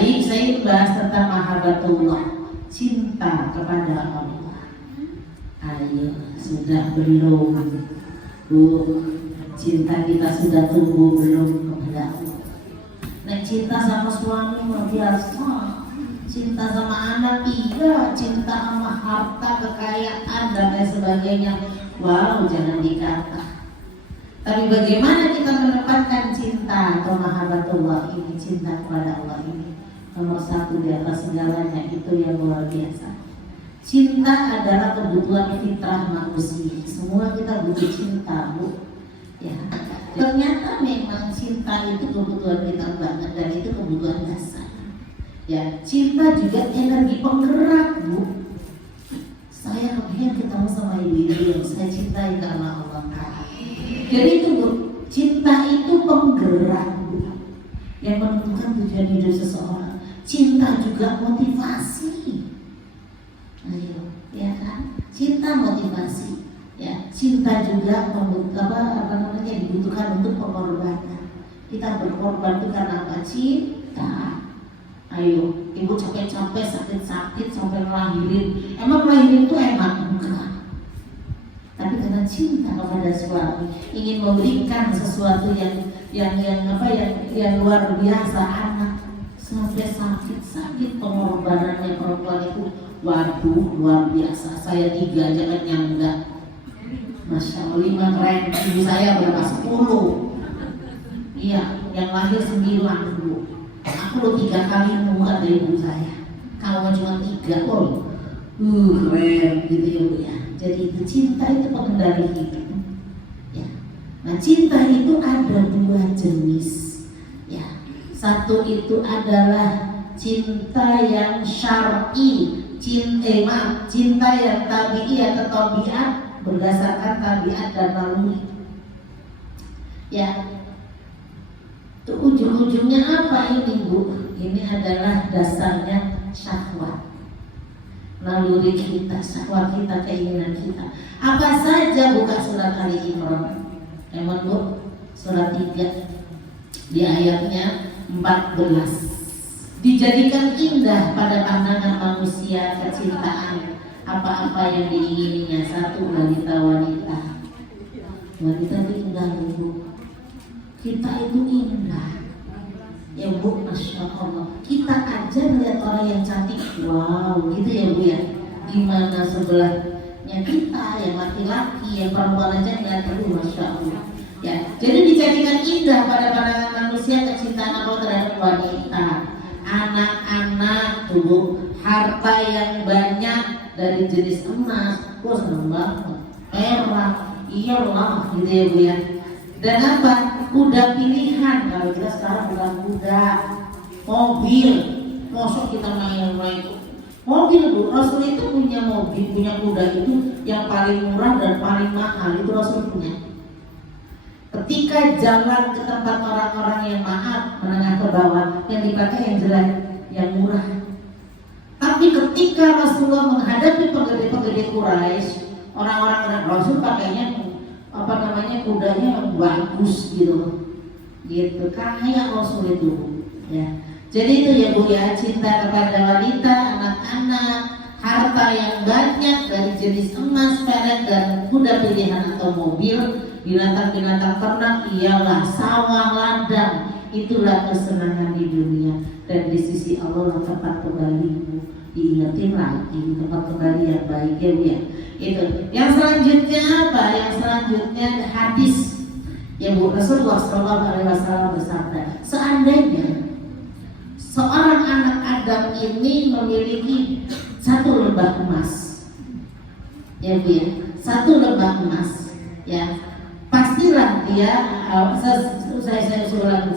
Baik, saya bahas tentang mahabbatullah, cinta kepada Allah. Ayo, sudah belum? Bu, cinta kita sudah tumbuh belum kepada Allah? Nah, cinta sama suami luar biasa, cinta sama anak iya, cinta sama harta, kekayaan dan lain sebagainya. Wow, jangan dikata. Tapi bagaimana kita menempatkan cinta atau mahabbatullah ini, cinta kepada Allah ini nomor satu di atas segalanya, itu yang luar biasa. Cinta adalah kebutuhan fitrah manusia. Semua kita butuh cinta, Bu. Ya, ternyata memang cinta itu kebutuhan kita banget dan itu kebutuhan dasar. Ya, cinta juga energi penggerak, Bu. Saya kepengen ketemu sama ibu-ibu yang saya cintai karena Allah Ta'ala. Jadi itu, Bu, cinta itu penggerak, Bu, yang menentukan tujuan hidup seseorang. Cinta juga motivasi. Ayo, ya kan? Cinta motivasi. Ya, cinta juga dibutuhkan untuk pengorbanan. Kita berkorban itu karena apa? Cinta. Ayo, ibu capek-capek, sakit-sakit sampai melahirin. Emang melahirin itu enak? Enggak. Tapi karena cinta kepada suami, ingin memberikan sesuatu yang luar biasa, anak sampai sakit pengorbanannya perempuan itu, waduh, luar biasa. Saya 3 aja kan nyangga. Masya Allah, 5 keren. Ibu saya berapa? 10. Iya, yang lahir 9 dulu. Aku 3 kali muka dari ibu saya. Kalau cuma 3, keren gitu ya, Bu ya. Jadi itu cinta itu pengendali hidup. Ya. Nah, cinta itu ada 2 jenis. Ya. Satu itu adalah cinta yang syar'i, cinta yang tabi'i atau tabiat, berdasarkan tabiat dan naluri. Ya. Itu ujung-ujungnya apa ini, Bu? Ini adalah dasarnya syahwat. Naluri kita, syahwat kita, keinginan kita. Apa saja, buka surat Ali Imran. Emang, Bu, surat 3 di ayatnya 14. Dijadikan indah pada pandangan manusia kecintaan apa-apa yang diingininya. 1, wanita-wanita. Wanita itu indah, Bu. Kita itu indah. Ya, Bu, Masya Allah. Kita aja melihat orang yang cantik, wow, gitu ya, Bu ya. Gimana sebelahnya kita, yang laki-laki, yang perempuan aja ngeliat, Masya Allah. Ya, jadi dijadikan indah pada pandangan manusia kecintaan apa terhadap wanita, anak-anak, tuh, harta yang banyak dari jenis emas, seneng banget, perak, iyalah, gitu ya, Bu ya. Dan apa? Kuda pilihan. Kalau kita sekarang bukan kuda, mobil. Mosok kita main-main mobil, Bu. Rasul itu punya mobil, punya kuda itu yang paling murah dan paling mahal. Itu Rasul punya. Ketika jalan ke tempat orang-orang yang maaf, menengah ke bawah, yang dipakai yang jelek, yang murah. Tapi ketika Rasulullah menghadapi penggede-penggede Quraisy, orang-orang Rasul pakainya kudanya yang bagus gitu kayak Rasul itu, ya. Jadi itu ya, Bu ya, cinta kepada wanita, anak-anak, harta yang banyak dari jenis emas, perak, dan kuda pilihan atau mobil, binatang-binatang ternak, ialah sawah ladang. Itulah kesenangan di dunia, dan di sisi Allah tempat kembalimu. Diingetin lagi, tempat kembali yang baik, ya, Bu ya. Itu. Yang selanjutnya apa? Yang selanjutnya hadis. Ya, Bu, Rasulullah SAW bersabda, seandainya seorang anak Adam ini memiliki 1 lembah emas, ya, Bu ya, 1 lembah emas, ya, pastilah dia, saya ulang.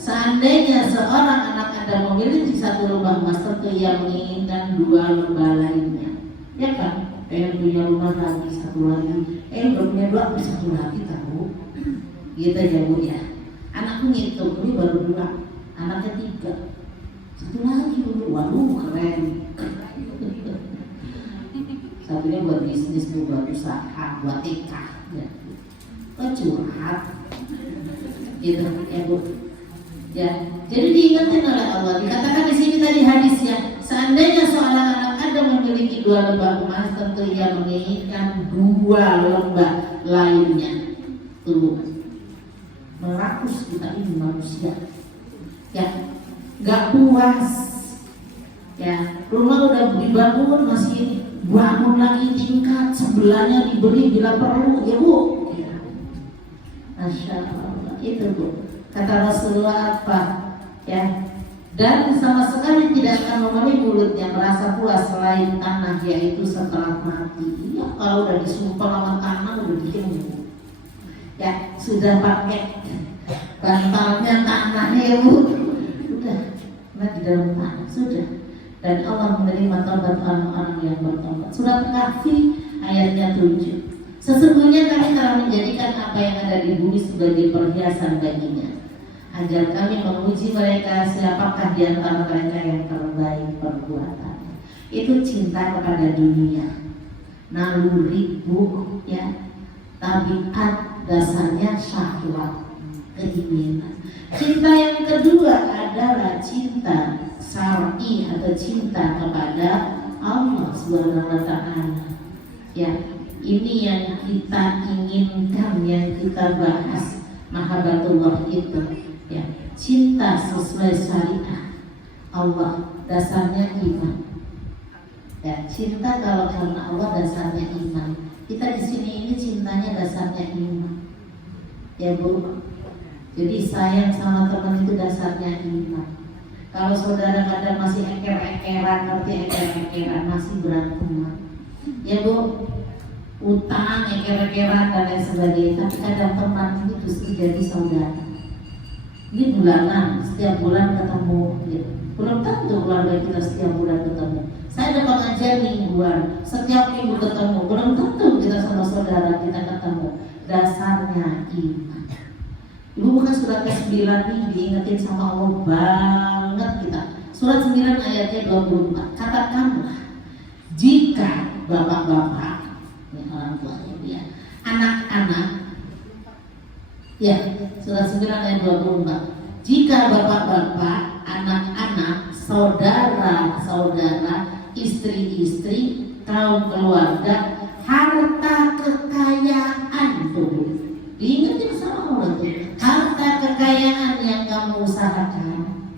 Seandainya seorang anak Adam memiliki 1 lembah emas, tentu ia menginginkan 2 lembah lainnya, ya kan? Pengen punya rumah lagi, 1 lagi, belum punya 2, 1 lagi, tahu? Gitu ya, Bu ya. Anakku ngitung, ini baru 2, anaknya 3, 1 lagi, Bu. Waduh, keren. Satunya buat bisnis, buat usaha, buat nikah, ya. Curhat, gitu ya, Bu. Ya, jadi diingatkan oleh Allah, dikatakan di 2 lembah emas, tentu ia menginginkan 2 lembah lainnya. Tuh, merakus kita ini manusia, ya, nggak puas, ya, rumah udah dibangun masih bangun lagi tingkat sebelahnya diberi bila perlu, ya Bu. Masya Allah, itu Bu. Kata Rasulullah apa? Ya, dan sama sekali tidak akan memenuhi mulutnya merasa puas selain tanah, yaitu setelah mati. Ya, kalau udah disumpah sama tanah udah diem, ya sudah pakai bantalnya tanahnya ya Bu, udah di dalam tanah sudah. Dan Allah menerima taubat orang-orang yang bertobat. Surat Kahfi ayatnya 7. Sesungguhnya kami telah menjadikan apa yang ada di bumi sebagai perhiasan baginya, agar kami menguji mereka siapakah di antara mereka yang terbaik perbuatan. Itu cinta kepada dunia, naluri Bu, ya, tabiat dasarnya syahwat, keinginan. Cinta yang kedua adalah cinta syar'i atau cinta kepada Allah Subhanahu wa Ta'ala. Ya, ini yang kita inginkan, yang kita bahas, mahabbatullah itu, ya, cinta sesuai syariat Allah, dasarnya iman. Ya, cinta kalau karena Allah dasarnya iman. Kita di sini ini cintanya dasarnya iman, ya Bu. Jadi sayang sama teman itu dasarnya iman. Kalau saudara kadang masih eker-ekeran, ngerti eker-ekeran, masih berantem, ya Bu, utang, eker-ekeran dan lain sebagainya. Tapi kadang teman itu justru jadi saudara. Ini bulanan, setiap bulan ketemu, ya. Belum tentu keluarga kita setiap bulan ketemu. Saya ada pengajian mingguan, setiap minggu ketemu. Belum tentu kita sama saudara kita ketemu. Dasarnya iman. Ibu bukan surat ke-9 nih, diingetin sama Allah banget kita. Surat 9 ayatnya 24. Katakanlah, jika bapak-bapak, ini orang tuanya dia, anak-anak, ya, surat 9 ayat 24. Jika bapak-bapak, anak-anak, saudara-saudara, istri-istri, kaum keluarga, harta kekayaan tuh, diingetin sama Allah tuh, harta kekayaan yang kamu usahakan,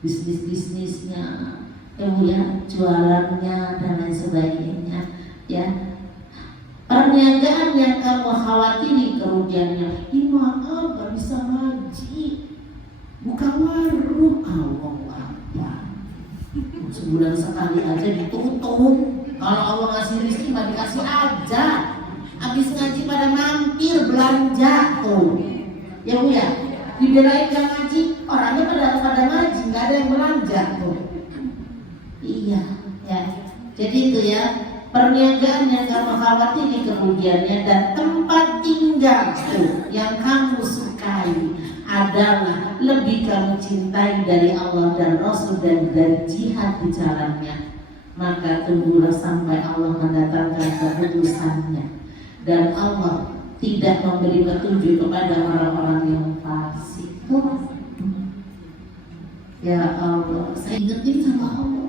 bisnis-bisnisnya, kemudian jualannya dan lain sebagainya, ya, perniagaan yang kamu khawatiri kerugiannya. Maaf, gak bisa ngaji, buka warung, Allah Akbar, sebulan sekali aja ditutup. Kalau Allah ngasih rezeki mah dikasih aja. Habis ngaji pada mampir belanja tuh, ya Bu ya. Dibelain gak ngaji, orangnya pada ngaji, nggak ada yang belanja tuh. Iya, ya. Jadi itu ya, perniagaan yang kamu khawatiri kerugiannya, dan tempat tinggal tuh yang kamu sukai adalah lebih kamu cintai dari Allah dan Rasul dan dari jihad di jalannya. Maka tunggulah sampai Allah mendatangkan keputusannya, dan Allah tidak memberi petunjuk kepada orang-orang yang fasik. Ya Allah, saya ingetin sama Allah,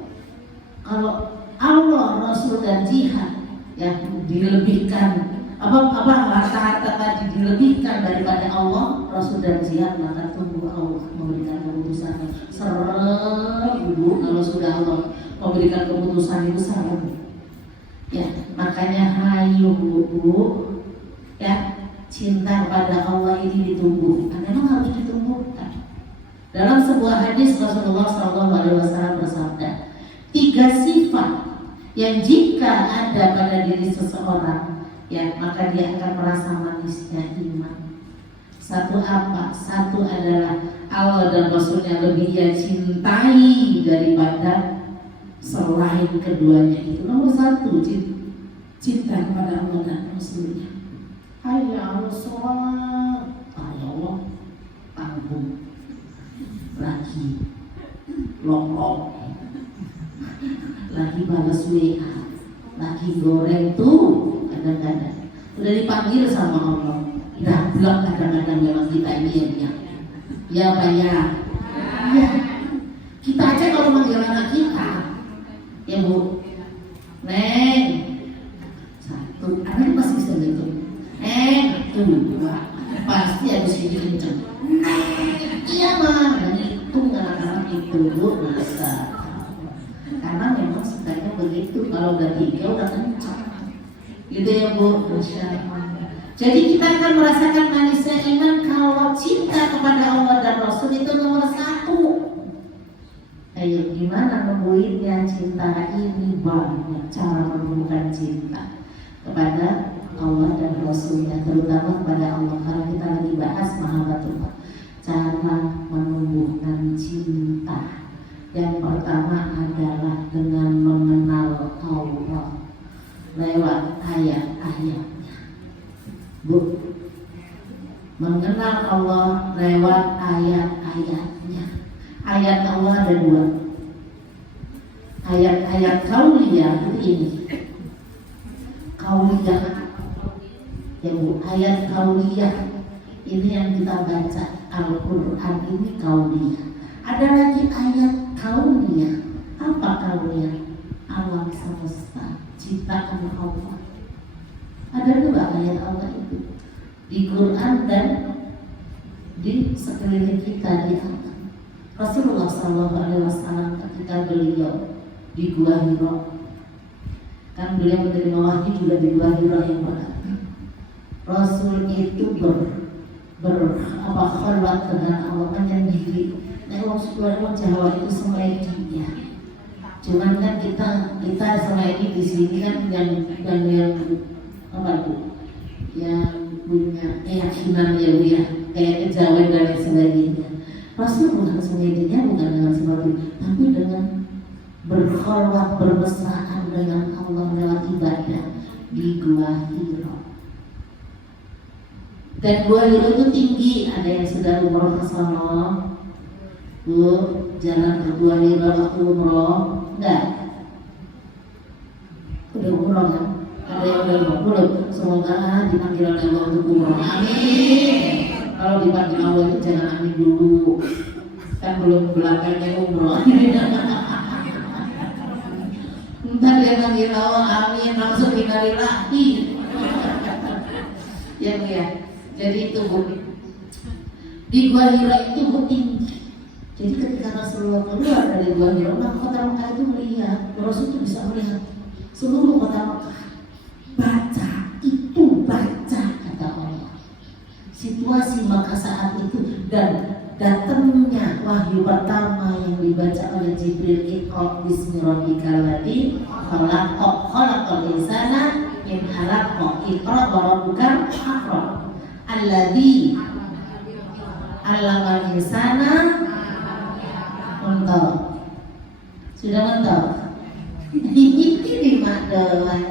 kalau Allah, Rasul dan jihad yang dilebihkan, harta-harta tadi dilebihkan daripada Allah, Rasul dan jihad, maka tunggu Allah memberikan keputusan. Serem Bu, kalau sudah Allah memberikan keputusan itu serem. Ya, makanya hayu Bu, ya, cinta pada Allah ini ditumbuhkan. Memang harus ditumbuhkan. Dalam sebuah hadis Rasulullah SAW bersabda, 3 sifat yang jika ada pada diri seseorang, ya, maka dia akan merasa manisnya iman. Satu apa? Satu adalah Allah dan Rasulnya lebih dia cintai daripada selain keduanya itu. Nomor 1, cinta kepada Allah dan Rasulnya. Hayya 'alas shalah, Allah tanggung lagi lok-lok, lagi balas WA, lagi goreng tuh kadang-kadang udah dipanggil sama Allah, dablek kadang-kadang memang kita ini ya Pak ya. Kita aja kalau manggil anak kita, ya Bu, itu Bu bisa. Karena memang sukanya begitu, kalau udah 3 udah kencang gitu ya Bu. Masya Allah. Jadi kita akan merasakan manisnya iman kalau cinta kepada Allah dan Rasul itu nomor 1. Ayo gimana membuatnya cinta ini? Banyak cara menumbuhkan cinta kepada Allah dan Rasulnya, terutama kepada Allah, karena kita lagi bahas mahabbatullah. Cara menumbuhkan cinta yang pertama adalah dengan mengenal Allah lewat ayat-ayatnya. Bu, mengenal Allah lewat ayat-ayatnya. Ayat Allah ada 2. Ayat-ayat kauliyah itu ini. Kauliyah ya Bu, ayat kauliyah ini yang kita baca. Al-Quran ini kauliyah. Ada lagi ayat kauliyah. Apa kauliyah? Alam semesta, ciptaan Allah. Ada 2 ayat Allah itu di Quran dan di sekeliling kita di alam. Rasulullah SAW ketika beliau di Gua Hira, kan beliau menerima wahyu juga di Gua Hira yang berkata, Rasul itu khalwat dengan Allah, menyendiri. Nah, orang Jawa itu semedi ya. Cuman kan kita semedi di sini kan yang apa tuh? Yang punya keyakinan ya Bu ya, kayak kejawen dan lain sebagainya. Rasul bukan semedinya, bukan dengan seperti, tapi dengan berkholwat, bermesraan dengan Allah lewat ibadah di Gua Hira. Dan Gua Hira itu tinggi. Ada yang sudah umroh ke sana Bu, jalan ke Gua Hira waktu umroh? Enggak? Udah umroh kan? Ada yang udah umroh? Belum? Semoga dipanggil oleh Allah untuk umroh. Amin. Kalau dipanggil Allah itu jangan amin dulu, kan belum belakangnya umroh. Ntar dia panggil Allah amin langsung innalillahi. Ya. Jadi itu Bu, di Gua Hira itu Bu tinggi. Jadi ketika Rasulullah keluar dari Gua Hira, maka kota Mekah itu melihat, Rasul itu bisa melihat seluruh kota Mekah. Baca kata Allah. Situasi maka saat itu dan datangnya wahyu pertama yang dibaca oleh Jibril, Iqra bismi rabbikal ladzi khalaqal insana min 'alaq, Iqra wa rabbukal akram alladzi 'allamal insana mentok. Sudah mentok? Ini doang.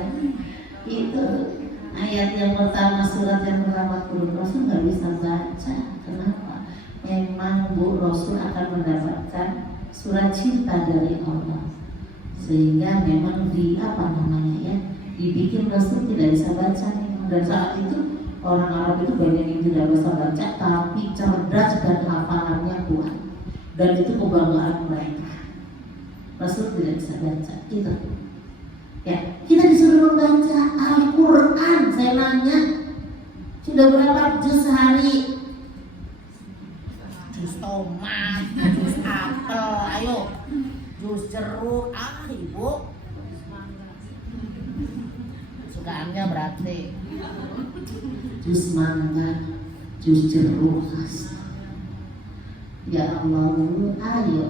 Itu ayat yang pertama, surat yang pertama turun. Rasul nggak bisa baca. Kenapa? Memang Bu, Rasul akan mendapatkan surat cinta dari Allah, sehingga memang dibikin Rasul tidak bisa baca. Dan saat itu orang Arab itu banyak yang tidak bisa baca, tapi cerdas dan hafalannya kuat, dan itu kebanggaan mereka. Rasul tidak bisa baca itu. Ya, kita disuruh membaca Al-Quran. Saya nanya, sudah berapa juz sehari? Juz tomat, juz apel, ayo, juz jeruk, Ibu. Sukaannya berarti juz mangga, juz jeruk. Ya Allah, ayo.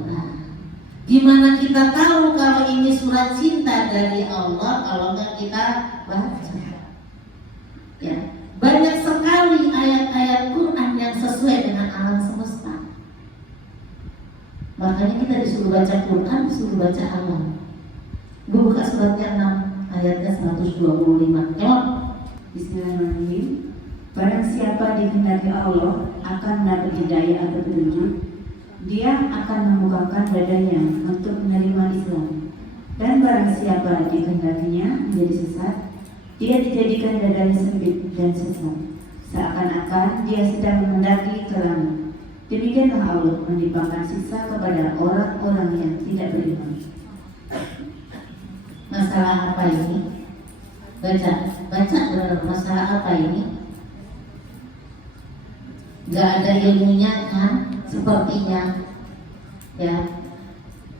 Gimana kita tahu kalau ini surat cinta dari Allah kalau nggak kita baca? Ya, banyak sekali ayat-ayat Quran yang sesuai dengan alam semesta. Makanya kita disuruh baca Quran, disuruh baca alam. Buka suratnya 6, ayatnya 125. Tengok. Bismillahirrahmanirrahim. Barang siapa dikehendaki Allah akan mendapat hidayah atau petunjuk, dia akan membukakan dadanya untuk menerima Islam. Dan barang siapa dikehendakinya menjadi sesat, dia dijadikan dadanya sempit dan sesat, seakan-akan dia sedang mendaki ke langit. Demikianlah Allah menimpakan siksa kepada orang-orang yang tidak beriman. Masalah apa ini? Baca benar, masalah apa ini? Gak ada ilmunya kan? Sepertinya ya,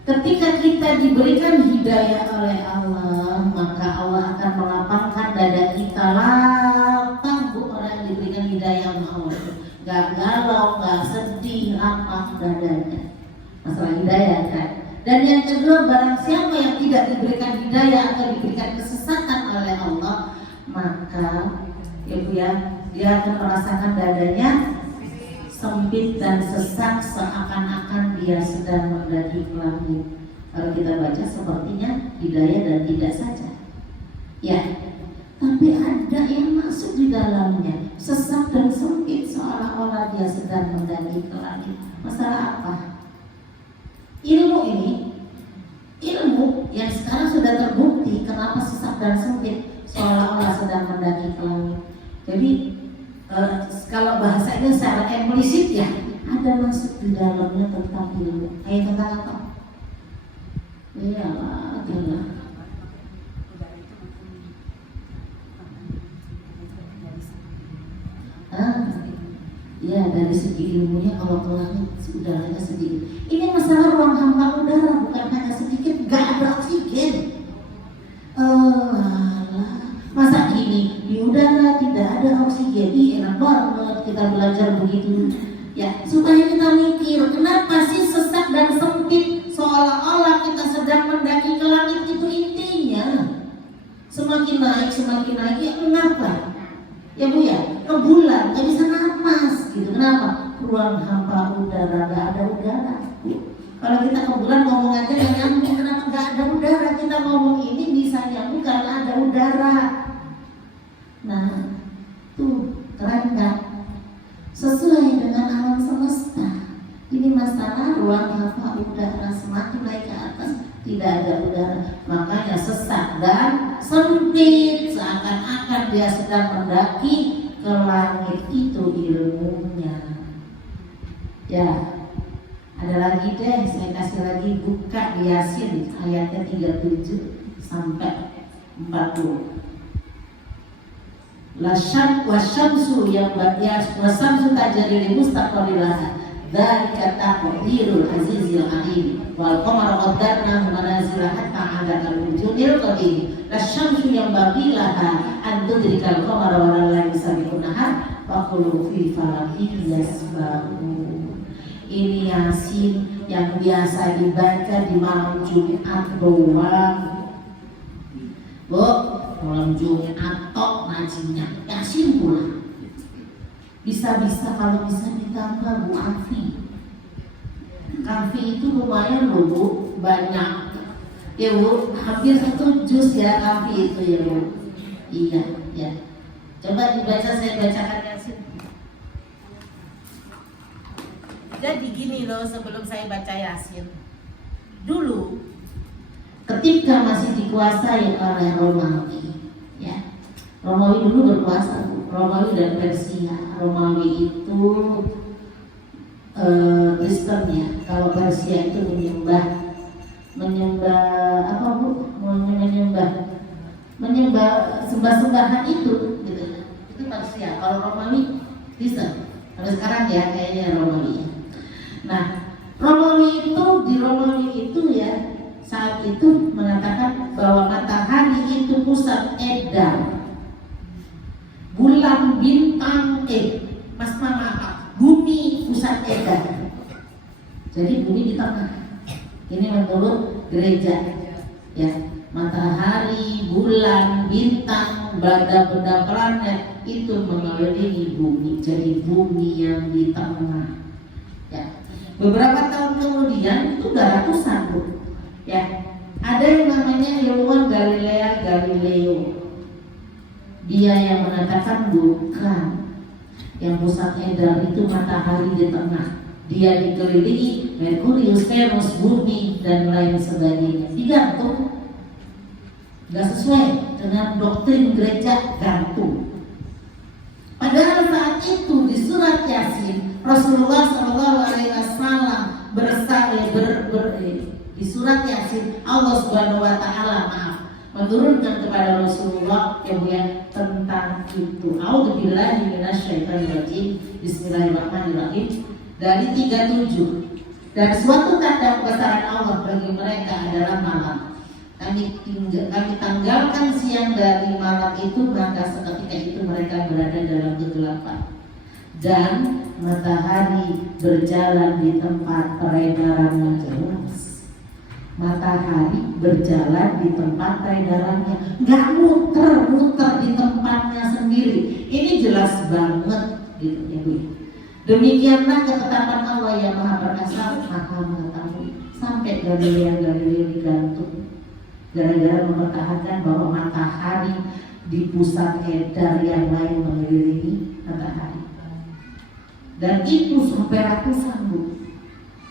Ketika kita diberikan hidayah oleh Allah, maka Allah akan melapangkan dada kita. Lapang bu, orang yang diberikan hidayah oleh Allah, gak galau, gak sedih, lapang dadanya. Masalah hidayah kan. Dan yang kedua, barang siapa yang tidak diberikan hidayah atau diberikan kesesatan oleh Allah, maka ya bu ya, dia akan merasakan dadanya sempit dan sesak, seakan-akan dia sedang mendaki ke langit. Kalau kita baca sepertinya hidayah dan tidak saja. Ya, tapi ada yang masuk di dalamnya, sesak dan sempit, seolah-olah dia sedang mendaki ke langit. Masalah apa? Ilmu ini, ilmu yang sekarang sudah terbukti kenapa sesak dan sempit, seolah-olah sedang mendaki ke langit. Jadi kalau bahasanya secara implisit ya, ada masuk di dalamnya tentang ilmu. Kayak tentang apa? Iyalah, adalah ya dari segi ilmunya kalau ke langit udaranya sedikit. Ini masalah ruang hampa udara, bukan hanya sedikit, gak ada oksigen. Masa gini di udara tidak ada oksigen? Enak banget kita belajar begitu. Ya, supaya kita mikir kenapa sih sesak dan sempit, seolah-olah kita sedang mendaki ke langit. Itu intinya. Semakin naik ya kenapa? Ya bu ya, ke bulan gak bisa napas gitu. Kenapa? Ruang hampa udara, gak ada udara. Kalau kita ke bulan ngomong aja gak nyambung. Kenapa gak ada udara? Kita ngomong ini bisa nyambung karena ada udara. Nah, tuh keren kan? Sesuai dengan alam semesta. Ini masalah ruang hampa udara, semakin naik ke atas tidak ada udara, makanya sesak dan sempit, seakan-akan dia sedang mendaki ke langit. Itu ilmunya. Ya, ada lagi deh, saya kasih lagi, buka di Yasin ayatnya 37 sampai 40. Wasyamsu yang wasyamsu tajri li mustaqarrilaha dzalika taqdirul azizil alim wal qamara qaddarnahu manazila hatta 'ada al-wujudil qadim wasyamsu yang bagilaha an tudrikal qamara wa la yasbiqun nahar wa kullu fi falakin yasbahun. Ini Yasin yang biasa dibaca di malam Jumat doang. Bu, malam Jumat tok ngajinya Yasin pula. Bisa-bisa kalau bisa ditambah Bu Afi. Kafi itu lumayan loh Bu, banyak. Ya Bu, hampir 1 juz ya Kafi itu ya Bu. Iya, ya. Coba dibaca, saya bacakan Yasin. Jadi gini loh, sebelum saya baca Yasin, dulu ketika masih dikuasai oleh Romawi, ya, Romawi dulu berkuasa, Romawi dan Persia. Romawi itu Kristen ya. Kalau Persia itu menyembah apa Bu? Menyembah sembah-sembahan itu, gitu. Itu Persia. Kalau Romawi Kristen. Sampai sekarang ya kayaknya Romawi. Nah, di Romawi itu ya saat itu mengatakan bahwa matahari itu pusat edar, bulan bintang Mas Mama, bumi pusat edar. Jadi bumi di tengah. Ini menurut gereja ya, matahari, bulan, bintang, benda-benda planet itu mengelilingi bumi. Jadi bumi yang di tengah. Ya. Beberapa tahun kemudian itu udah ratusan Bu. Ya, ada yang namanya ilmuwan Galileo. Dia yang mengatakan bukan, yang pusat edar itu matahari di tengah. Dia dikelilingi Merkurius, Venus, bumi dan lain sebagainya. Digantung, nggak sesuai dengan doktrin gereja, gantung. Padahal saat itu di surat Yasin Rasulullah SAW di surat Yasin Allah Subhanahu Wa Taala menurunkan kepada Rasulullah yang tentang itu. A'udzubillahi minasyaitonirrajim. Bismillahirrahmanirrahim. Dari 37. Dan suatu tanda kebesaran Allah bagi adalah malam. Kami tanggalkan siang dari malam itu, maka seketika itu mereka berada dalam kegelapan. Dan matahari berjalan di tempat peredarannya jelas. Matahari berjalan di tempat peredarannya, nggak muter-muter di tempatnya sendiri. Ini jelas banget gitu ya Bu. Demikianlah ketetapan Allah yang Maha Perkasa, Maha Mengetahui. Sampai Galilea digantung gara-gara mempertahankan bahwa matahari di pusat edar yang lain mengelilingi matahari. Dan itu sampai ratusan Bu.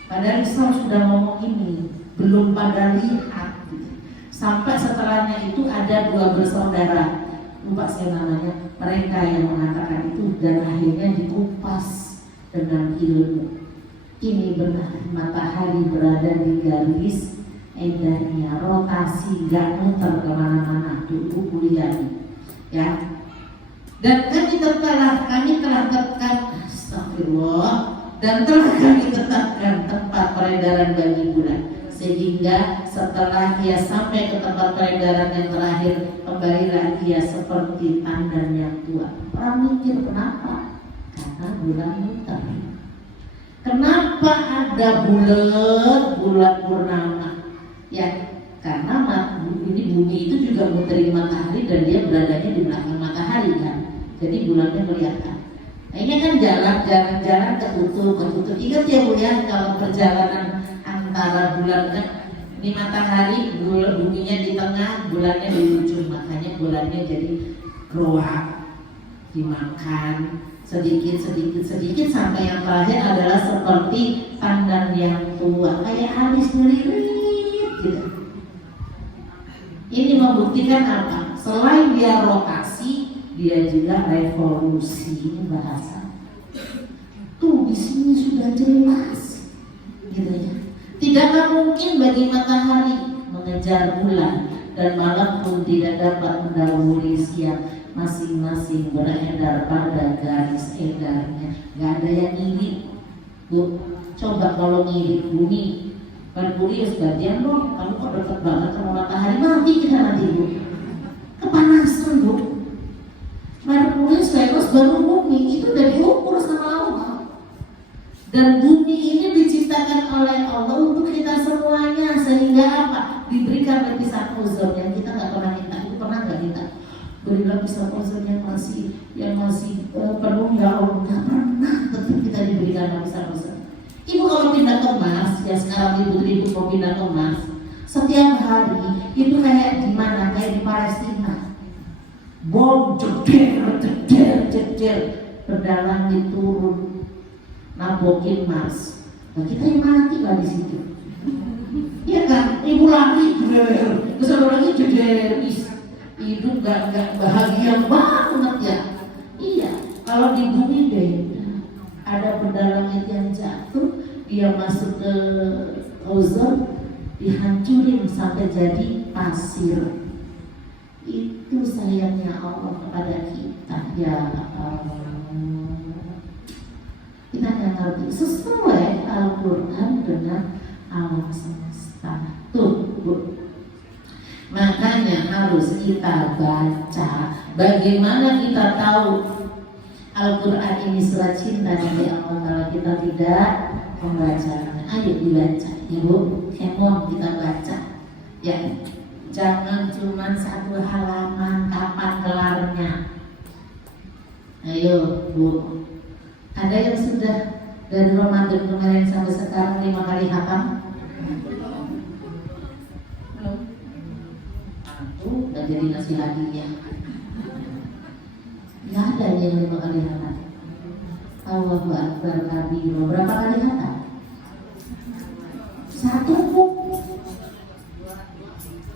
Padahal Islam sudah ngomong ini, belum pada lihat gitu. Sampai setelahnya itu ada 2 bersaudara, lupa saya namanya, mereka yang mengatakan itu, dan akhirnya dikupas dengan ilmu. Ini benar, matahari berada di garis edarnya, rotasi, gak muter kemana-mana. Dulu kuliah ya. Dan kami telah tetapkan, astagfirullah, dan telah kami tetapkan tempat peredaran bagi bulan, sehingga setelah ia sampai ke tempat peredaran yang terakhir, kembalilah ia seperti tandan yang tua. Orang mikir kenapa? Karena bulan muter. Kenapa ada bulan purnama? Ya, karena ini bumi itu juga muteri matahari dan dia beradanya di belakang matahari kan. Jadi bulannya kelihatan. Nah, ini kan jalan ketutup. Ingat ya Bu ya, kalau perjalanan antara bulan kan, ini matahari, buminya di tengah, bulannya di ujung, makanya bulannya jadi roak, dimakan sedikit sampai yang terakhir adalah seperti tandan yang tua, kayak habis ngelirik gitu. Ini membuktikan apa? Selain dia rotasi, dia juga revolusi. Ini bahasa. Tuh di sini sudah jelas, gitu ya. Tidaklah mungkin bagi matahari mengejar bulan, dan malam pun tidak dapat mendahului siang. Masing-masing beredar pada garis edarnya. Gak ada yang ngiri Bu. Coba kalau ngiri bumi, Merkurius gantian dong, kamu kok dekat banget sama matahari, mati kita nanti Bu. Kepanasan Bu. Merkurius, Venus baru bumi, itu udah diukur sama Allah. Dan bumi ini diciptakan oleh Allah untuk kita semuanya, sehingga apa? Diberikan lapisan ozon yang kita nggak pernah minta. Itu pernah nggak minta? Beri lapisan ozon yang masih penuh ya Allah, nggak pernah. Tetap kita diberikan lapisan ozon. Ibu kalau pindah ke Mars, ya sekarang ibu mau pindah ke Mars, setiap hari itu kayak di mana? Kayak di Palestina. Bom jeder, berdalang turun, nabokin Mars. Nah kita yang mati lah di situ. Iya kan? Ibu lagi terus ada lagi jeder, hidup gak bahagia banget ya. Iya, kalau di bumi beda. Ada benda langit yang jatuh, dia masuk ke ozon, dihancurin sampai jadi pasir. Itu sayangnya Allah kepada kita. Ya kita nggak ngerti sesuai Al-Quran dengan alam semesta. Tuh Bu, makanya harus kita baca. Bagaimana kita tahu Al-Quran ini surat cinta dari Allah kalau kita tidak membacanya? Ayo dibaca ya Bu, kemon kita baca ya. Jangan cuma 1 halaman, kapan kelarnya? Ayo Bu. Ada yang sudah dari Ramadan kemarin sampai sekarang 5 kali hatam? Belum. Aku udah jadi nasi hadinya. Nggak ada yang 5 kali hatam. Allahu Akbar kabir. Berapa kali hatam? 1 Bu.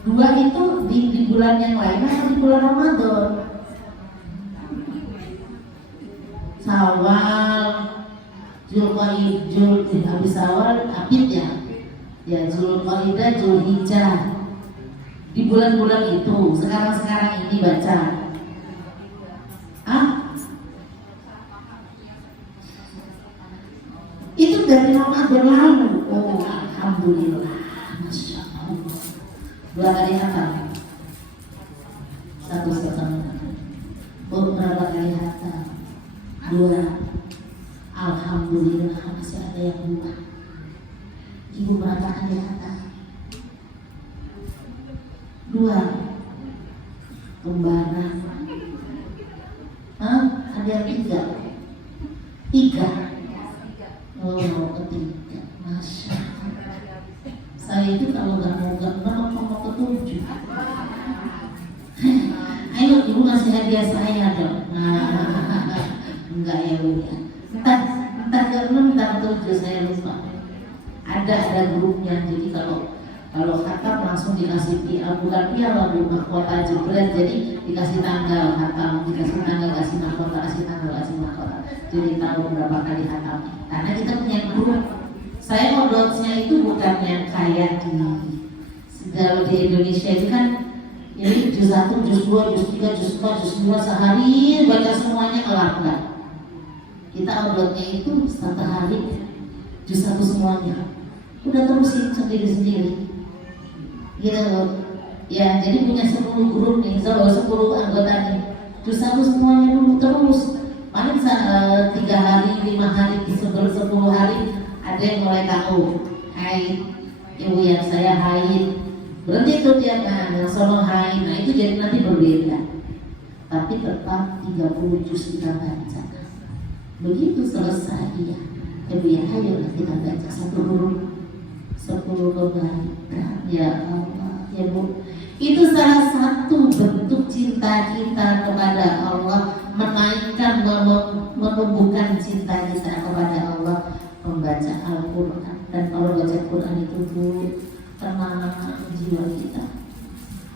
2 itu di bulan yang lain atau di bulan Ramadan? Syawal, Zulqa'dah, habis Syawal, Abid ya. Ya Zulqa'dah, Zulhijjah. Di bulan-bulan itu, sekarang ini baca. Itu dari Ramadan lalu. Oh, alhamdulillah, masya Allah. 2 kali hatam, 1,5. Bu, berapa kali hatam? 2. Alhamdulillah masih ada yang 2. Ibu berapa kali hatam? 2. Kembaran. Hah? Ada yang 3? 3. Oh, ketiga. Masya Allah. Saya itu kalau nggak mau ke 7. Ayo ibu ngasih hadiah saya dong. Enggak ya bu ya. Entar ke 6, entar ke 7 saya lupa. Ada grupnya, jadi kalau khatam langsung dikasih bukan piala bu, mahkota jebret, jadi dikasih tanggal khatam, dikasih tanggal, kasih mahkota, kasih tanggal, kasih mahkota, jadi tahu berapa kali khatam. Karena kita punya grup. Saya modalnya itu bukan yang kayak di segala di Indonesia itu kan, jadi juz 1, juz 2, juz 3, juz 4, juz 5 sehari baca semuanya kelar enggak. Kita uploadnya itu 1 hari juz 1 semuanya. Udah terusin sendiri-sendiri. Gitu loh. Ya, jadi punya 10 grup nih, 10 anggota nih. Juz 1 semuanya dulu terus. Paling 3 hari, 5 hari, 10 hari ada yang mulai tahu. Hai, ibu yang saya haid. Berarti itu tiap yang solo haid. Nah itu jadi nanti berbeda. Tapi tetap 30 juz kita baca. Begitu selesai ya. Ibu yang ayo kita baca 1 huruf 10 kebaikan. Ya Allah, ya Bu. Itu salah satu bentuk cinta kita kepada Allah, menaikkan, menumbuhkan cinta kita kepada Allah, membaca Al-Quran. Dan kalau baca Quran itu Bu, tenang jiwa kita,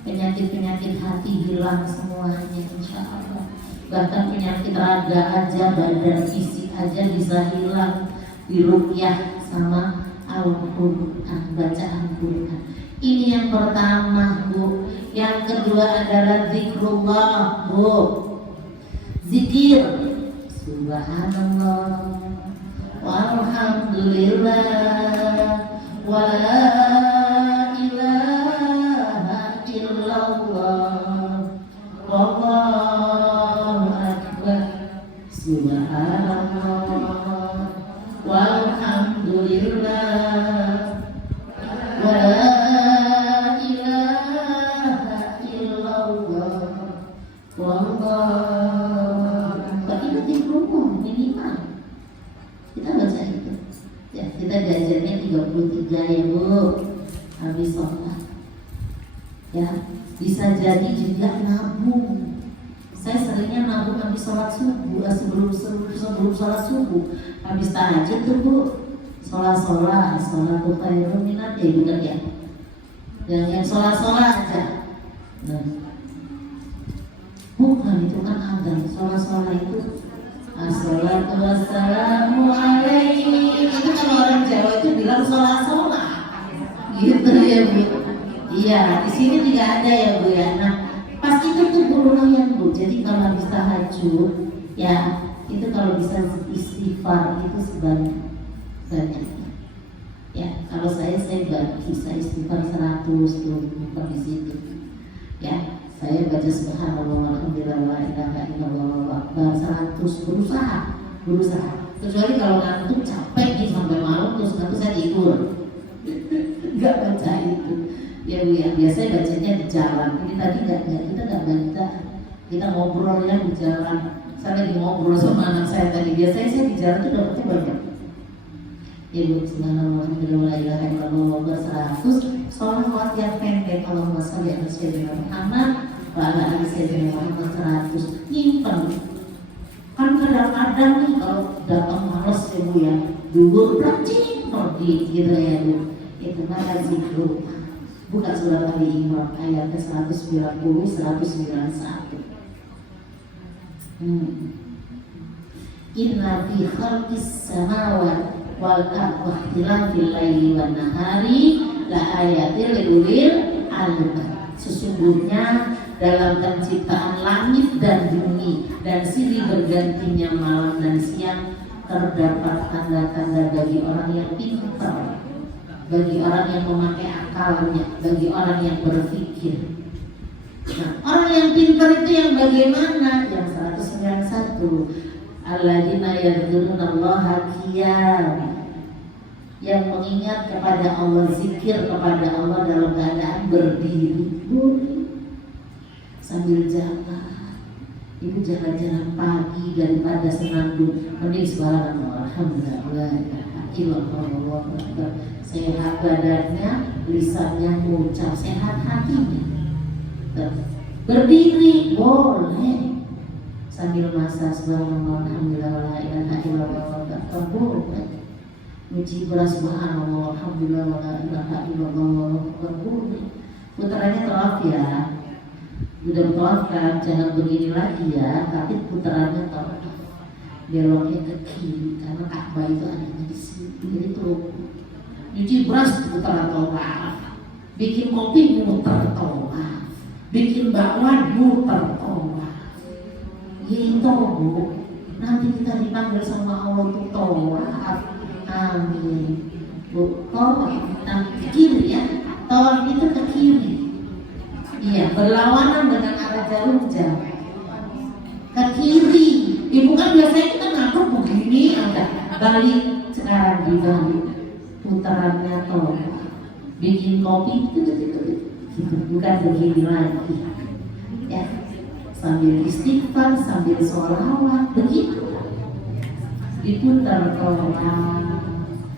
penyakit-penyakit hati hilang semuanya insya Allah. Bahkan penyakit raga aja, badan fisik aja bisa hilang diruqyah sama Al-Quran, bacaan Quran. Ini yang pertama Bu. Yang kedua adalah zikrullah Bu. Zikir Subhanallah walhamdulillah wa la ilaha illallah wallahu akbar. Subhanallah walhamdulillah wa la ilaha illallah wallahu akbar. Itu zikrullah minimal. Kita baca itu. Ya, kita diajarnya 33 ya Bu. Habis sholat. Ya, bisa jadi juga nabung. Saya seringnya nabung habis sholat subuh, sebelum sholat subuh, habis tahajud tuh Bu, sholat tuh khairun minat ya bukan ya? Yang sholat aja. Nah, bukan itu kan azan. Sholat itu assalatu wassalamu alaihi. Itu kalau orang Jawa itu bilang sholat gitu ya Bu. Iya, di sini tidak ada ya Bu ya. Nah, pas itu tuh lumayan Bu. Jadi kalau habis tahajud, ya itu kalau bisa istighfar itu sebanyak. Ya, kalau saya bagi, saya istighfar 100 tuh bukan di situ. Ya, saya baca subhanallah walhamdulillah wa la ilaha illallah wallahu akbar 100, berusaha. Kecuali kalau ngantuk capek nih sampai malam terus nanti saya tidur. Enggak baca itu. Ya Bu ya, biasanya bacanya di jalan. Ini tadi kita nggak baca, kita ngobrolnya di jalan. Saya lagi ngobrol sama anak saya tadi. Biasanya saya di jalan itu dapetnya banyak. Ya Bu, subhanallah walhamdulillah wa la ilaha illallah wallahu akbar 100. Sholawat yang pendek, Allahumma sholli ala sayyidina Muhammad wa ala ali sayyidina Muhammad 100. Nyimpen. Kan kadang-kadang nih kalau datang males ya Bu ya, dulu pergi gitu ya Bu. Itu maka zikru. Buka surat Ali Imran ayatnya 190, 191. Inna fi khalqis samawati wal ardi wa ikhtilafil laili wan nahari la ayatil liulil albab. Sesungguhnya dalam penciptaan langit dan bumi dan silih bergantinya malam dan siang terdapat tanda-tanda bagi orang yang pintar. bagi orang yang memakai akalnya, bagi orang yang berpikir. Nah, orang yang pintar itu yang bagaimana? Yang 191, alladzina yadhkurunallaha qiyaman, yang mengingat kepada Allah, zikir kepada Allah dalam keadaan berdiri. Sambil jalan, ibu jalan-jalan pagi daripada senandung, mending subhanallah, alhamdulillah, sehat badannya, lisannya mengucap, sehat hatinya. Berdiri boleh sambil masak subhanallah, alhamdulillah, la ilaha illallah, boleh. Muji subhanallah, alhamdulillah, la ilaha illallah, boleh. Putarannya tawaf ya. Udah tawaf kan, jangan begini lagi ya, tapi putarannya tawaf. Beloknya ke kiri karena Ka'bah itu adanya di sini. Jadi tuh nyuci beras putaran tawaf, bikin kopi muter tawaf, bikin bakwan muter tawaf. Gitu bu, nanti kita dipanggil sama Allah untuk tawaf. Amin. Bu, tawaf, nah ke kiri ya, tawaf itu ke kiri. Iya, berlawanan dengan arah jarum jam. Ke kiri. Ibu kan biasanya kita ngaduk begini, ada balik sekarang dibalik. Putarannya tawaf. Bikin kopi gitu, bukan begini lagi. Ya, sambil istighfar, sambil sholawat, begitu. Diputar tawaf,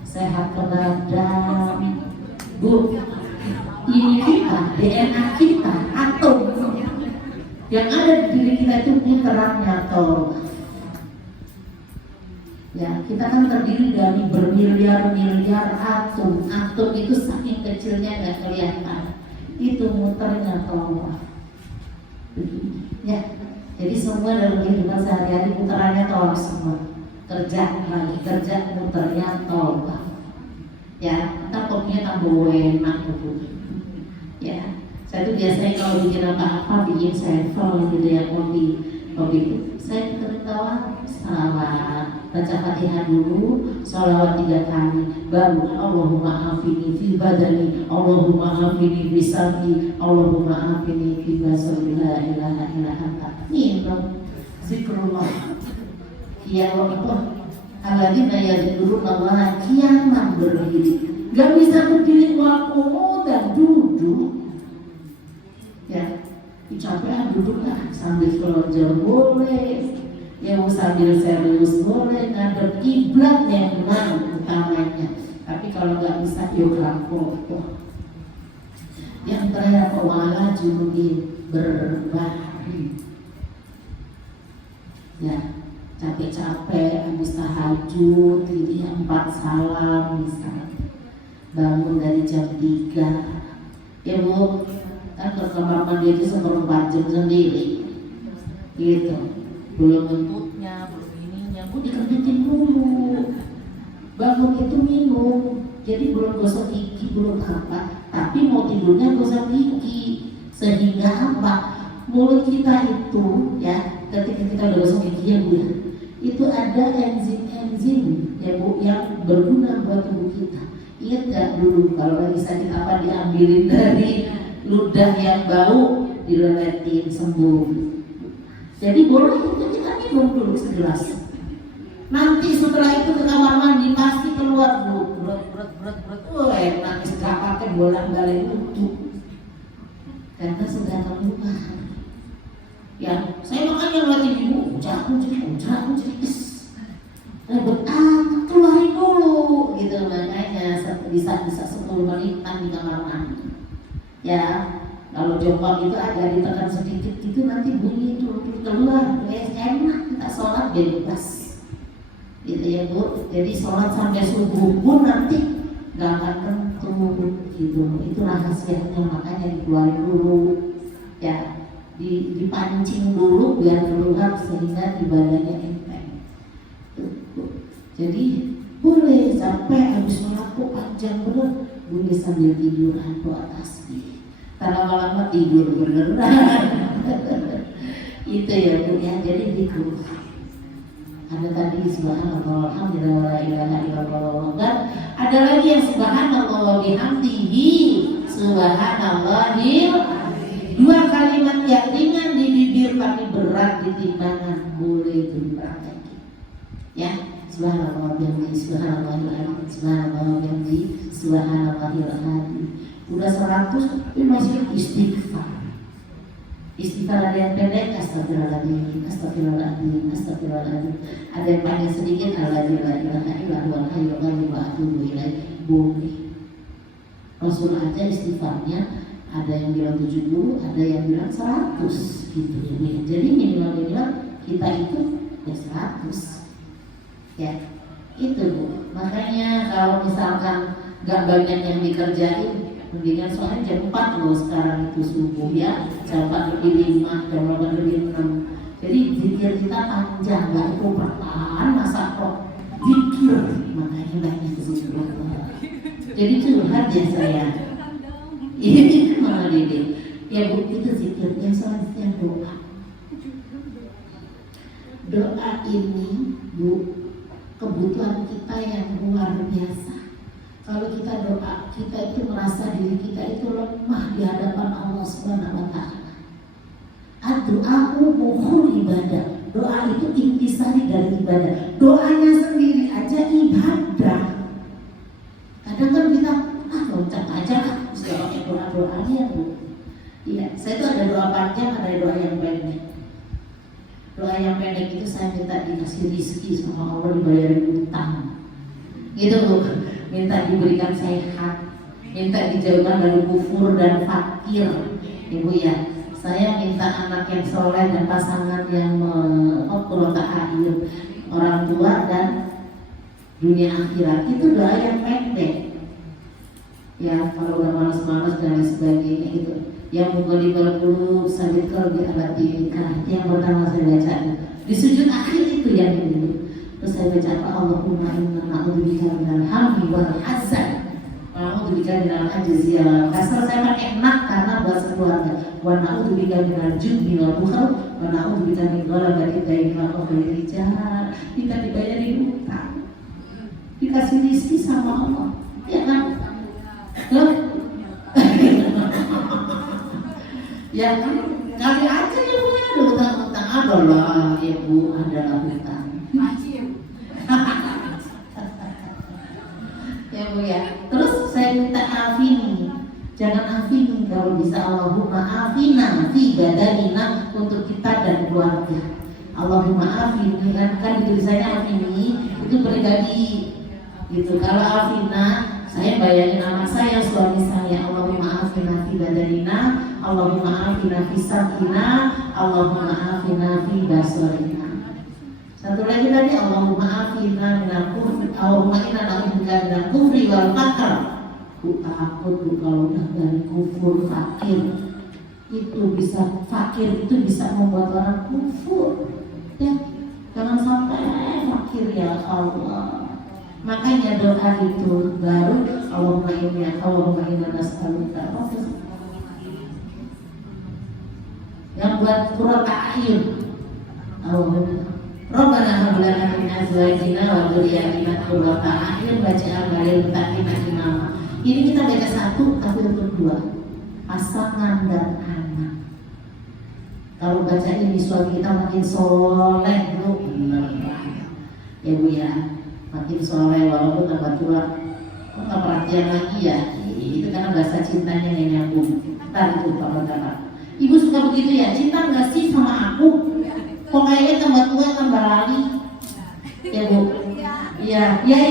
sehat ke badan. Bu, ini kita, DNA kita, atom yang ada di diri kita itu puterannya tawaf. Ya, kita kan terdiri dari bermiliar-miliar atom. Atom itu saking kecilnya nggak kelihatan. Itu muternya tawaf. Ya, jadi semua dalam kehidupan sehari-hari putarannya tawaf semua. Kerja lagi kerja muternya tawaf. Ya, kita kopinya tambah enak tuh. Ya, saya tuh biasanya kalau bikin apa-apa bikin sevel gitu ya, kopi itu. Saya ketawa salawat, baca Fatihah dulu, sholawat 3 kali, baru Allahumma afini fi badani, Allahumma afini fi sabdi, Allahumma afini fi basari, la ilaha illa anta. Minum zikrullah. Ya Allah, alladzina yadhkurunallaha qiyaman, berdiri. Gak bisa berdiri waqu'udan dan duduk. Ya, kecapean duduk lah, sambil kelonjor boleh. Yang sambil serius boleh, ngadep kiblat yang benar utamanya. Tapi kalau nggak bisa yoga foto. Yang terakhir wala junubin, berbaring. Ya, capek-capek habis tahajud, gitu ya, 4 salam misalnya. Bangun dari jam 3. Ya bu, kan ke kamar mandi itu 1/4 jam sendiri. Gitu. Belum ngentutnya, belum ininya, bu dikerjain dulu. Bangun itu minum, jadi belum gosok gigi, belum apa, tapi mau tidurnya gosok gigi. Sehingga apa? Mulut kita itu ya, ketika kita udah gosok gigi ya bu, itu ada enzim-enzim ya bu, yang berguna buat tubuh kita. Ingat gak dulu kalau lagi sakit apa diambilin dari ludah yang bau, dileletin sembuh. Jadi boleh itu kita minum dulu segelas. Nanti setelah itu ke kamar mandi pasti keluar dulu. Berat. Nanti gak pakai bolak-balik lucu. Karena sudah keluar. Ya, saya makanya ngeliatin ibu, ucap, ribet keluarin dulu gitu, makanya bisa 10 menitan di kamar mandi. Ya, kalau jongkok itu agak ditekan sedikit gitu, nanti bunyi itu keluar, enak kita sholat bebas gitu ya bu. Jadi sholat sampai subuh pun nanti gak akan kentut gitu. Itu rahasianya, makanya dikeluarin dulu ya, dipancing dulu biar keluar sehingga di badannya enteng. Jadi boleh sampai habis sholat kok panjang bener, boleh sambil tiduran buat tasbih. Karena lama tidur beneran. Itu ya bu ya, jadi gitu. Ada tadi subhanallah alhamdulillah la ilaha illallah, dan ada lagi yang subhanallah wa bihamdihi subhanallahil. Dua kalimat yang ringan di bibir tapi berat di timbangan, boleh dipraktekkan. Ya, subhanallah wa bihamdihi subhanallahil azim, subhanallah wa bihamdihi subhanallahil azim. Udah 100 tapi masih istighfar. Istighfar ada yang pendek, astagfirullahaladzim, astagfirullahaladzim, astagfirullahaladzim. Ada yang panjang sedikit, alhamdulillah, ilahul hayyul qayyum wa atubu ilaih. Boleh. Rasul aja istighfarnya ada yang bilang 70, ada yang bilang 100 gitu. Jadi minimal kita itu ya 100. Ya, itu Bu. Makanya kalau misalkan gak banyak yang dikerjain, mendingan soalnya jam 4 loh sekarang itu subuh ya, jam 4 lebih 5, jam 8 lebih 6. Jadi zikir kita panjang, gak itu pertahan masa kok zikir, makanya banyak zikir. Jadi curhat ya saya. Ini malah Dede. Ya Bu, itu zikir, yang selanjutnya doa. Doa ini Bu, kebutuhan kita yang luar biasa. Kalau kita doa, kita itu merasa diri kita itu lemah di hadapan Allah Subhanahu wa Ta'ala. Doa mukhul ibadah. Doa itu intisari dari ibadah. Doanya sendiri aja ibadah. Kadang kan kita loncat aja kan, mesti pakai doa-doanya Bu. Iya, saya itu ada doa panjang, ada doa yang pendek. Doa yang pendek itu saya minta dikasih rezeki sama Allah, dibayarin utang. Gitu Bu. Minta diberikan sehat, minta dijauhkan dari kufur dan fakir, Ibu ya. Saya minta anak yang soleh dan pasangan yang akhir, orang tua dan dunia akhirat. Itu doa yang pendek. Ya kalau udah malas-malas dan lain sebagainya itu. Yang mukallib al-qulub sabit qalbi ala dinika. Yang pertama saya baca di sujud akhir itu yang ini. Terus saya baca apa, Allahumma inna na'udzubika minal hammi wal hazan wa na'udzubika minal ajzi wal kasal. Saya pakai nak karena buat keluarga. Wa na'udzubika minal jubni wal bukhal wa na'udzubika min ghalabati daini wal qahri rijal. Kita dibayarin utang, dikasih rezeki sama Allah, ya kan? Loh? Ya kan? Kali aja ya Bu, ada utang-utang adalah ya Bu, adalah utang. Ya Bu ya. Terus saya minta afini, jangan afini kalau bisa Allahumma afina fi badanina, untuk kita dan keluarga. Allahumma afini kan tulisannya afini itu pribadi gitu. Kalau afina saya bayangin anak saya, suami saya. Allahumma afina fi badanina, Allahumma afina fi sakina, Allahumma afina fi basarina. Satu lagi tadi, Allahumma afina minal kufri, Allahumma inna na'udzubika minal kufri wal faqr. Aku takut kalau udah dari kufur, fakir. Itu bisa, fakir itu bisa membuat orang kufur. Ya, jangan sampai fakir ya Allah. Makanya doa itu baru Allahumma inna nas'aluka. Yang buat qurrata a'yun. Allahumma Rabbana hab lana min azwajina wa dzurriyyatina qurrata a'yun waj'alna lil muttaqina imama. Ini kita baca satu tapi untuk dua, pasangan dan anak. Kalau baca ini suami kita makin soleh Bu, benar ya Bu ya, makin soleh walaupun tambah tua. Kok nggak perhatian lagi ya? Itu karena bahasa cintanya yang nyambung. Ntar itu Pak. Ibu suka begitu ya, cinta nggak sih sama aku? Kok kayaknya tambah tua tambah lali, ya Bu? Iya, Pak ya. Iya,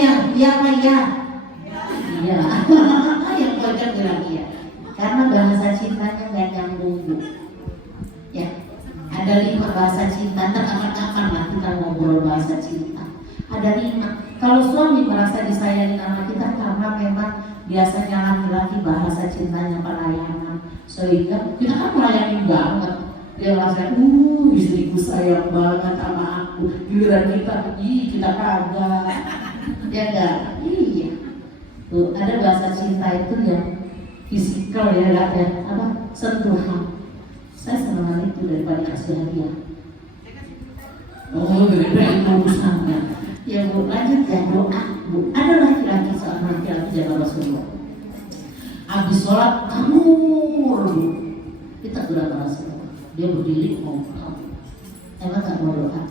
yang keluarga bilang iya. Karena bahasa cintanya nggak nyambung Bu. Ya, ada 5 bahasa cinta. Kapan-kapan lah kita ngobrol bahasa cinta. Ada 5. Kalau suami merasa disayangi sama kita karena memang biasanya laki-laki bahasa cintanya pelayanan, sehingga kita kan melayani banget. Dia merasa, istriku sayang banget sama aku. Giliran kita, kita kagak. Ya enggak? Iya. Tuh, ada bahasa cinta itu yang fisikal ya, sentuhan. Saya senang itu daripada kasih hadiah. Oh, beda itu sama. Ya Bu, lanjut ya doa Bu. Ada laki-laki seorang laki-laki zaman Rasulullah. Habis sholat kamur Bu. Kita berapa Rasulullah? Dia berdiri mau emang gak mau doa?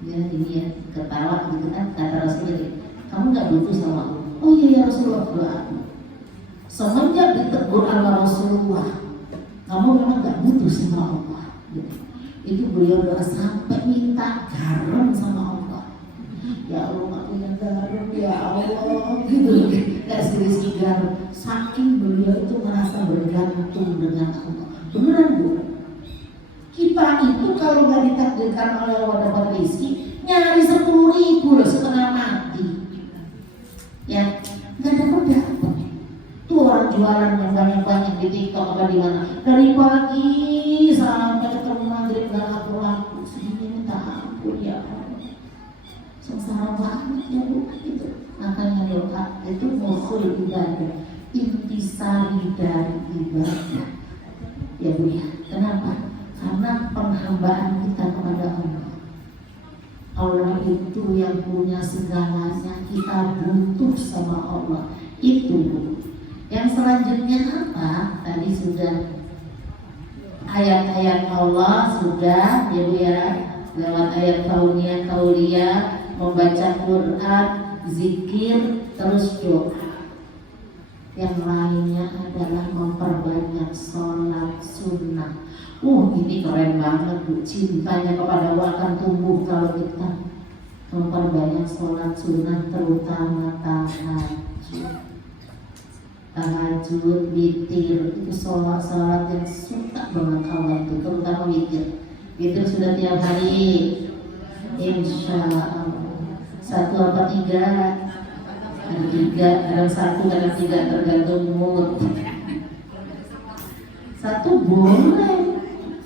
Ya ini ya ketawa gitu kan kata Rasulullah. Kamu gak butuh sama aku? Oh iya ya Rasulullah doa. Semenjak ditegur sama Rasulullah, kamu memang gak butuh sama Allah. Gitu. Itu beliau doa sampai minta garam sama Allah. Ya Allah gak punya garam ya Allah gitu. Gak sedikit garam. Saking beliau itu merasa bergantung dengan Allah. Beneran Bu. Kita itu kalau gak ditakdirkan oleh Allah dapat rezeki, nyari 10.000 loh setengah mati. Ya, gak dapat. Tuh orang jualan yang banyak-banyak di TikTok apa di mana. Dari pagi sampai ketemu maghrib gak laku-laku. Sehingga minta ampun ya Allah. Sengsara banget ya Bu. Itu makanya doa itu musuh ibadah, intisari dari ibadah. Ya Bu ya. Kenapa? Karena penghambaan kita kepada Allah. Allah itu yang punya segalanya. Kita butuh sama Allah. Itu Bu. Yang selanjutnya apa? Tadi sudah ayat-ayat Allah sudah ya Bu ya. Lewat ayat kauniyah, kauliyah, membaca Quran, zikir, terus doa. Yang lainnya adalah memperbanyak sholat sunnah. Ini keren banget Bu. Cintanya kepada Allah akan tumbuh kalau kita memperbanyak sholat sunnah, terutama tahajud, witir. Itu sholat yang suka banget Allah itu, terutama witir. Witir sudah tiap hari, insya Allah. 1 apa 3? Ada 3, kadang 1, kadang 3, tergantung mood. 1 boleh,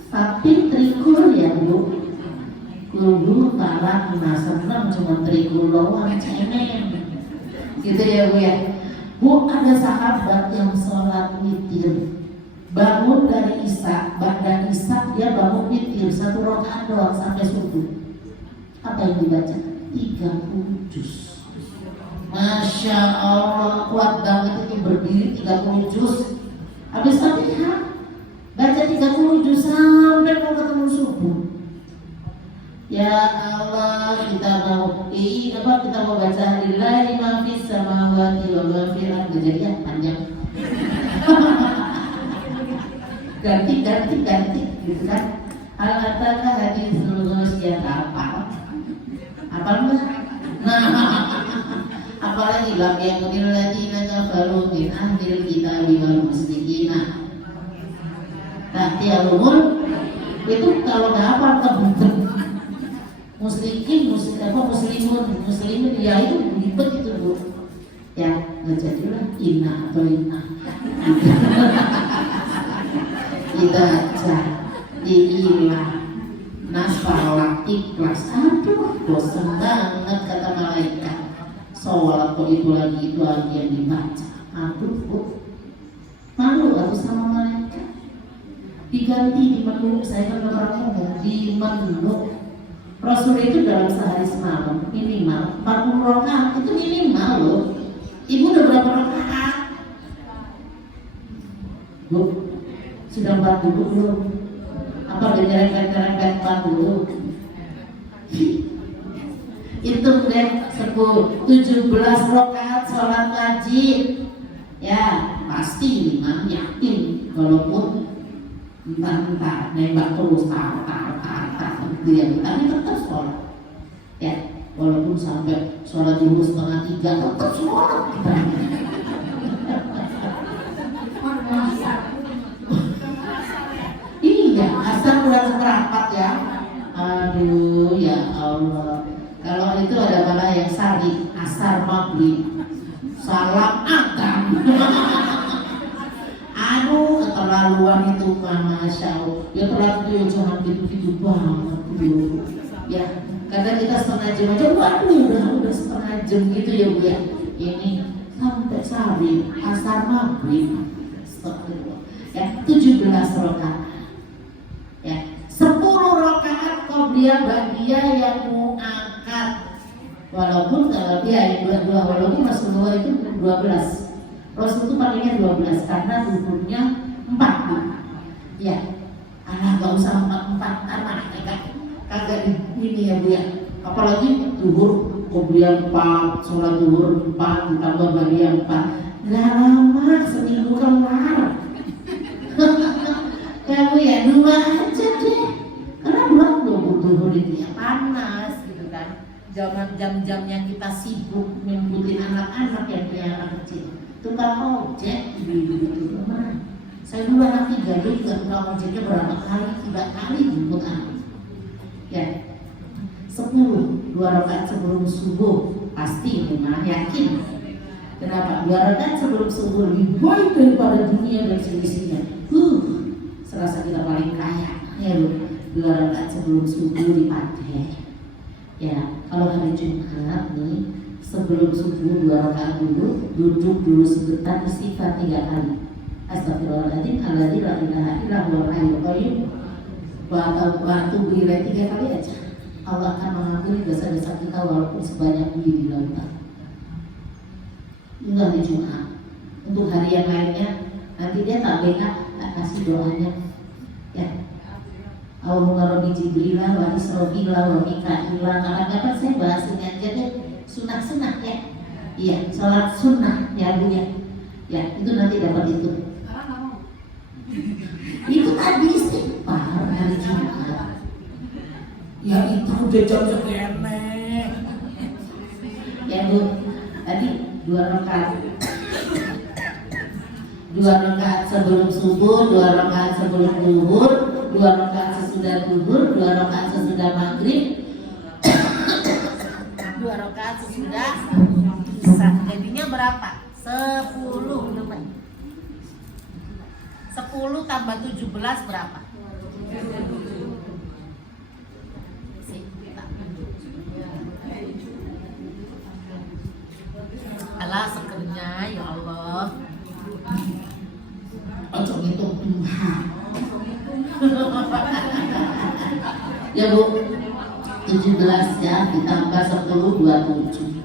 tapi trikul ya Bu. Kudu kalah senang cuma trikul doang, cemen. Gitu ya Bu ya. Bu, ada sahabat yang sholat witir, bangun dari isya, ba'da isya dia bangun witir 1 rakaat doang sampai subuh. Apa yang dibaca? 30 juz. Masya Allah, kuat banget itu berdiri 30 juz. Habis Fatihah baca 30 juz sampai mau ketemu subuh. Ya Allah, kita mau kita mau baca lillahi ma fis samawati wa ma fil ardi. Jadi panjang. ganti gitu kan. Al-ataka haditsul ghasiyah apa enggak? Nah, apalagi lam yakunil ladina kafaru min ahlil kitabi wal musyrikina. Nanti alumul itu kalau nggak apa kebutuhan muslimin ya itu ribet itu Bu. Ya nggak jadilah inna atau inna. Kita ilah nasfalak ikhlas. Aduh bosan banget kata malaikat. Sholat kok itu lagi yang dibaca. Aduh Bu, malu atau sama malaikat. Diganti di menu, saya kan orang ngomong di menu. Rasul itu dalam sehari semalam minimal 40 rakaat, itu minimal loh. Ibu udah berapa rakaat? Bu, sudah 40 belum? Apa udah nyerempet 40? Itu deh 17 rakaat sholat wajib. Ya pasti imam yakin walaupun entah nembak terus dia, tapi tetap sholat. Ya walaupun sampai sholat zuhur 2:30 tetap sholat. Iya, asal bulan seperempat ya. Aduh ya Allah. Kalau itu ada mana yang sari, asar maghrib, salam akam. Aduh keterlaluan itu Masya Allah. Ya terlalu ya jangan gitu-gitu banget dulu. Ya kadang kita setengah jam aja, waduh udah setengah jam gitu ya Bu ya. Ini sampai sari, asar maghrib. Ya 17 rakaat. Ya 10 rakaat qobliyah dia yang mu'akad. Walaupun kalau dia yang 22, walaupun Rasulullah itu 12, Rasul itu palingnya 12 karena duhurnya 4. Ya, gak usah 4 karena kagak ini ya Bu ya. Apalagi duhur, kemudian 4, sholat duhur 4 ditambah bahagia 4, gak lama, seminggu kelar. Kamu ya 2 aja deh, karena belum duhur itu ya panas gitu kan. Jam-jamnya kita sibuk ngikutin anak-anak yang punya anak kecil, tukang ojek gitu rumah. Saya dulu anak 3 juga tukang ojeknya berapa kali, 3 kali jemput anak. Ya, 10, 2 rakaat sebelum subuh pasti memang yakin. Kenapa? 2 rakaat sebelum subuh lebih baik daripada dunia dan seisinya. Serasa kita paling kaya ya Bu. 2 rakaat sebelum subuh dipakai. Ya, kalau hari Jumat nih sebelum subuh 2 rakaat dulu, duduk dulu sebentar istighfar 3 kali. Astagfirullahaladzim, alladzi la ilaha illa huwal hayyul qayyum. Waktu berilah 3 kali aja. Allah akan mengampuni dosa-dosa kita walaupun sebanyak bumi di lautan. Ini hari Jumat. Untuk hari yang lainnya nanti dia tak kasih doanya. Ya. Allahumma rabbi Jibril wa Israfil wa Mikail. Kapan-kapan saya bahas ini aja deh. Sunah-sunah ya. Iya, sholat sunnah ya Bu ya. Ya, itu nanti dapat itu. Itu tadi istighfar hari Jumat. Ya itu udah jam segini. Ya Bu, tadi 2 rakaat. 2 rakaat sebelum subuh, 2 rakaat sebelum zuhur, 2 rakaat sesudah zuhur, 2 rakaat sesudah maghrib, 2 rakaat sesudah isya. Jadinya berapa? 10 teman. 10 tambah 17 berapa? Alah sekernya ya Allah. Ojo ngitung Tuhan. Ya Bu, 17 ya ditambah 10 27.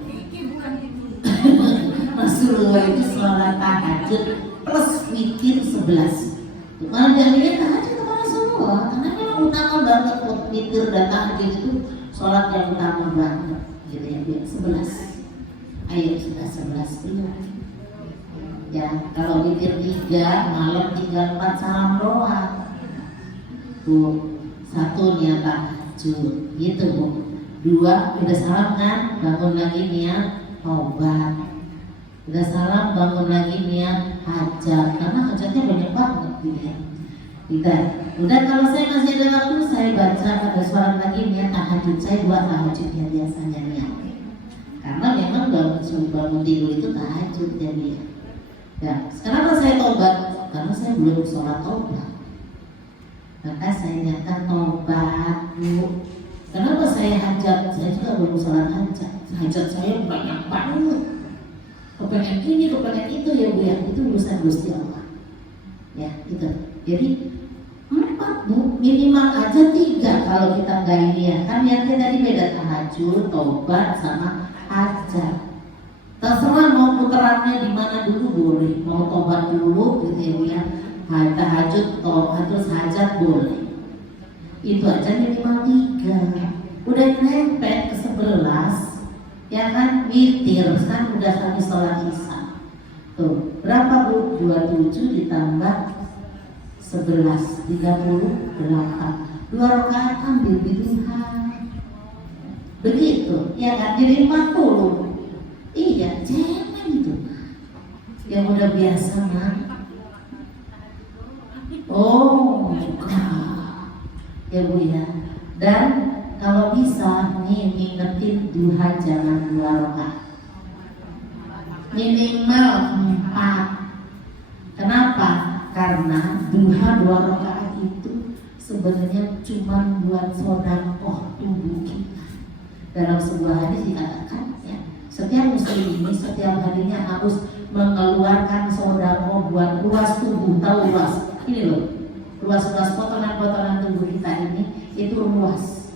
Rasulullah itu sholat tahajud plus mikir 11. Malah jadinya tahajud sama Rasulullah, karena memang utama banget buat mikir dan tahajud itu sholat yang utama banget. Gitu ya Bu, 11. Ayo sudah 11 belum? Ya, kalau mikir 3, malam tinggal 4 salam doang. Bu, 1 niat tahajud, gitu Bu. 2, udah salam kan, bangun lagi niat tobat. Udah salam, bangun lagi niat hajat, karena hajatnya banyak banget gitu ya. Udah kalau saya masih ada waktu, saya baca ada suara lagi niat tahajud. Saya buat tahajudnya biasanya niat. Karena memang bangun tidur itu tahajud jadi. Ya, kenapa saya tobat? Karena saya belum sholat tobat. Maka saya nyatakan tobat Bu. Kenapa saya hajat? Saya juga belum sholat hajat. Hajat saya banyak banget. Kepengen ini, kepengen itu ya Bu ya. Itu urusan Gusti Allah. Ya, itu. Jadi 4 Bu, minimal aja 3 kalau kita nggak ini ya. Kan niatnya tadi beda, tahajud, tobat sama hajat. Terserah mau puterannya di mana dulu boleh, mau tobat dulu gitu ya Bu ya. Tahajud, tobat terus hajat boleh. Itu aja minimal 3. Udah nempel ke 11, ya kan witir kan udah habis sholat isya. Tuh berapa Bu? 27 ditambah 11, 38. 2 rakaat ambil biduhan. Begitu, ya kan jadi 40. Iya, jangan itu. Yang udah biasa mah. Oh, bukan. Ya Bu ya. Dan kalau bisa nih ngingetin duha jangan 2 rakaat. Minimal 4. Kenapa? Karena duha 2 rakaat itu sebenarnya cuma buat sedekah tubuh kita. Dalam sebuah hadis dikatakan ya, setiap muslim ini setiap harinya harus mengeluarkan sedekah buat luas tubuh. Tahu luas? Ini loh, luas potongan-potongan tubuh kita ini itu luas.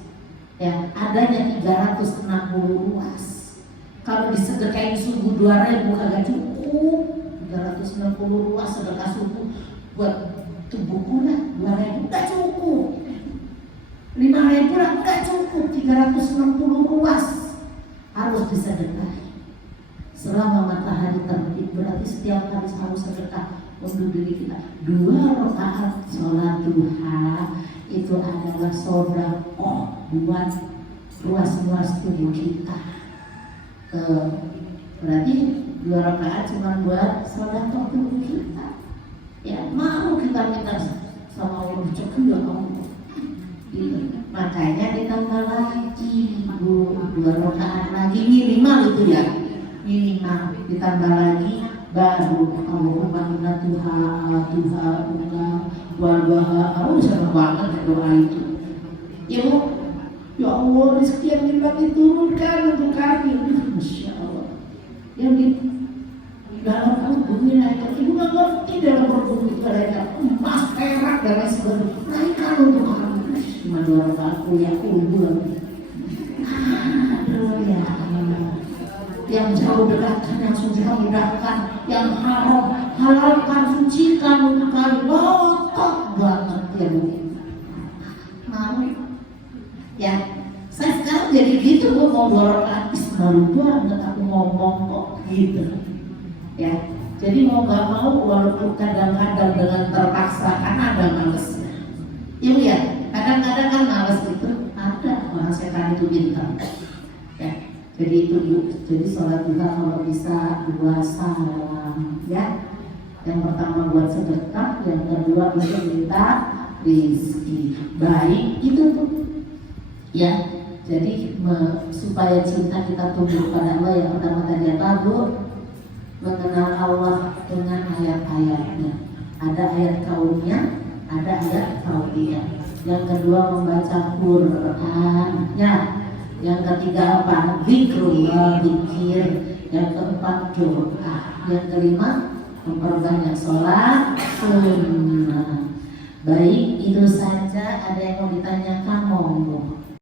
Ya, adanya 360 ruas. Kalau disedekain subuh 2.000 kagak cukup. 360 ruas sedekah subuh buat tubuhku lah 2.000 nggak cukup. 5.000 lah nggak cukup. 360 ruas harus disedekahi. Selama matahari terbit berarti setiap hari harus sedekah untuk diri kita. 2 rakaat sholat duha itu adalah sedekah buat ruas-ruas tubuh kita. Berarti 2 rakaat cuma buat sholat tubuh kita. Ya mau kita minta sama Allah cukup ya Allah. Makanya ditambah lagi 2 rakaat lagi minimal itu ya, minimal ditambah lagi baru Allahumma inna tuha wal senang banget doa itu. Ya Bu, ya Allah rezeki yang nikmat diturunkan untuk kami. Masya Allah. Yang di dalam kamu bumi naikkan, ibu nggak ngerti dalam berbumi itu ada emas, perak dan lain sebagainya. Naikkan untuk kami. Cuma 2 rakaat ya kubur. Aduh ya Allah. Yang jauh dekatkan, yang sudah mudahkan, yang halalkan, sucikan untuk kami. Lotok banget ya Bu. Mau ya, saya sekarang jadi gitu, gue mau 2 rakaat malu banget aku ngomong kok gitu ya. Jadi mau gak mau walaupun kadang-kadang dengan terpaksa kan ada malesnya. Iya ya, kadang-kadang kan males gitu. Ada orang setan itu bintang ya. Jadi itu Bu, jadi sholat duha kalau bisa 2 salam ya. Yang pertama buat sedekah, yang kedua untuk minta rezeki. Baik itu tuh ya. Jadi supaya cinta kita tumbuh pada Allah, yang pertama tadi apa Bu? Mengenal Allah dengan ayat-ayatnya. Ada ayat kaunnya, ada ayat kauniyah. Yang kedua membaca Quran ya. Yang ketiga apa? Zikrullah, zikir. Yang keempat doa. Yang kelima memperbanyak sholat sunnah. Baik, itu saja. Ada yang mau ditanyakan monggo.